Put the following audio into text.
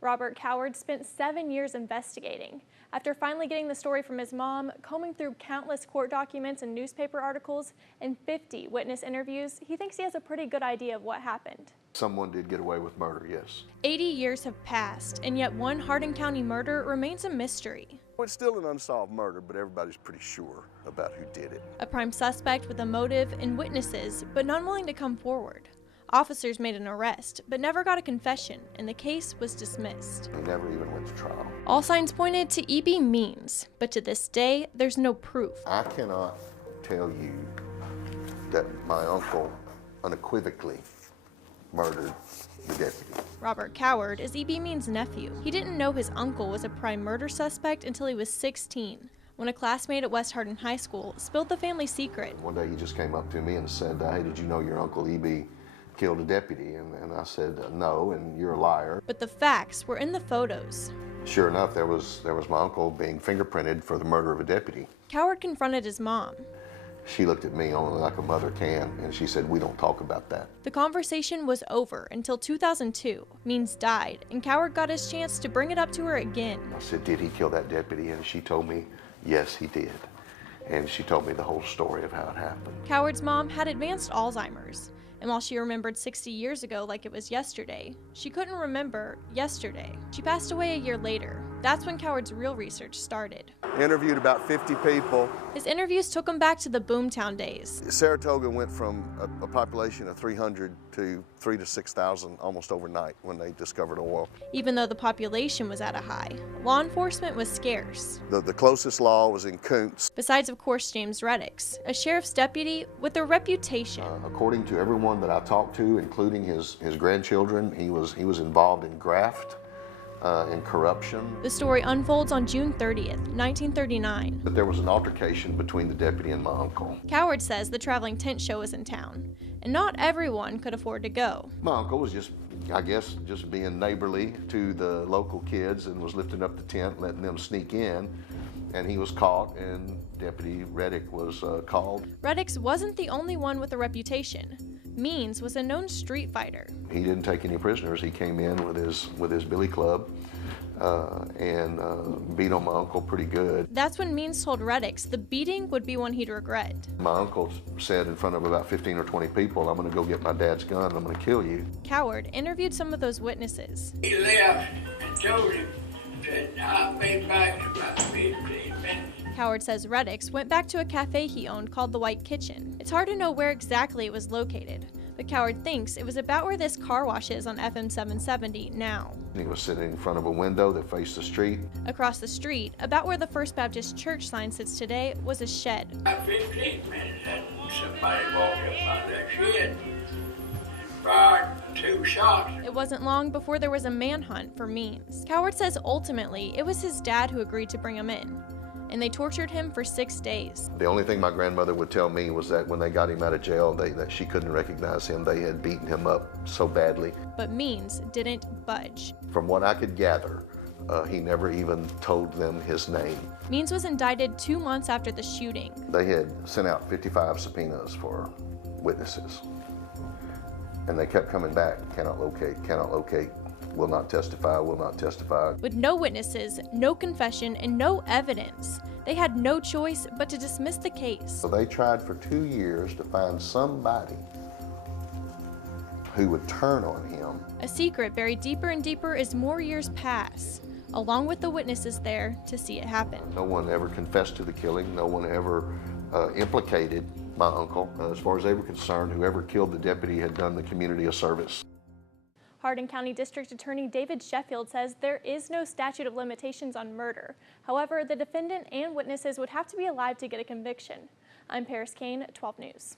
Robert Coward spent 7 years investigating. After finally getting the story from his mom, combing through countless court documents and newspaper articles, and 50 witness interviews, he thinks he has a pretty good idea of what happened. Someone did get away with murder, yes. 80 years have passed, and yet one Hardin County murder remains a mystery. It's still an unsolved murder, but everybody's pretty sure about who did it. A prime suspect with a motive and witnesses, but none willing to come forward. Officers made an arrest, but never got a confession, and the case was dismissed. He never even went to trial. All signs pointed to E.B. Means, but to this day, there's no proof. I cannot tell you that my uncle unequivocally murdered the deputy. Robert Coward is E.B. Means' nephew. He didn't know his uncle was a prime murder suspect until he was 16, when a classmate at West Hardin High School spilled the family secret. One day he just came up to me and said, hey, did you know your uncle E.B. killed a deputy? And I said, no, and you're a liar. But the facts were in the photos. Sure enough, there was my uncle being fingerprinted for the murder of a deputy. Coward confronted his mom. She looked at me only like a mother can, and she said, we don't talk about that. The conversation was over until 2002. Means died, and Coward got his chance to bring it up to her again. I said, did he kill that deputy? And she told me, yes, he did. And she told me the whole story of how it happened. Coward's mom had advanced Alzheimer's, and while she remembered 60 years ago like it was yesterday, she couldn't remember yesterday. She passed away a year later. That's when Coward's real research started. Interviewed about 50 people. His interviews took him back to the Boomtown days. Saratoga went from a population of 300 to 3,000 to 6,000 almost overnight when they discovered oil. Even though the population was at a high, law enforcement was scarce. The closest law was in Koontz. Besides, of course, James Reddicks, a sheriff's deputy with a reputation. According to everyone that I talked to, including his grandchildren, he was involved in graft and corruption. The story unfolds on June 30th, 1939. But there was an altercation between the deputy and my uncle. Coward says the traveling tent show was in town, and not everyone could afford to go. My uncle was just being neighborly to the local kids and was lifting up the tent, letting them sneak in, and he was caught, and Deputy Reddicks was called. Reddicks wasn't the only one with a reputation. Means was a known street fighter. He didn't take any prisoners. He came in with his billy club and beat on my uncle pretty good. That's when Means told Reddicks the beating would be one he'd regret. My uncle said in front of about 15 or 20 people, I'm going to go get my dad's gun and I'm going to kill you. Coward interviewed some of those witnesses. He left and told him that I'll be back in about 15 minutes. Coward says Reddicks went back to a cafe he owned called the White Kitchen. It's hard to know where exactly it was located, but Coward thinks it was about where this car wash is on FM 770 now. He was sitting in front of a window that faced the street. Across the street, about where the First Baptist Church sign sits today, was a shed. About 15 minutes and somebody walked up on that shed and fired 2 shots. It wasn't long before there was a manhunt for Means. Coward says ultimately it was his dad who agreed to bring him in, and they tortured him for 6 days. The only thing my grandmother would tell me was that when they got him out of jail, that she couldn't recognize him. They had beaten him up so badly. But Means didn't budge. From what I could gather, he never even told them his name. Means was indicted 2 months after the shooting. They had sent out 55 subpoenas for witnesses, and they kept coming back. Cannot locate, will not testify, will not testify. With no witnesses, no confession, and no evidence, they had no choice but to dismiss the case. So they tried for 2 years to find somebody who would turn on him. A secret buried deeper and deeper as more years pass, along with the witnesses there to see it happen. No one ever confessed to the killing. No one ever implicated my uncle. As far as they were concerned, whoever killed the deputy had done the community a service. Hardin County District Attorney David Sheffield says there is no statute of limitations on murder. However, the defendant and witnesses would have to be alive to get a conviction. I'm Parris Kane, 12 News.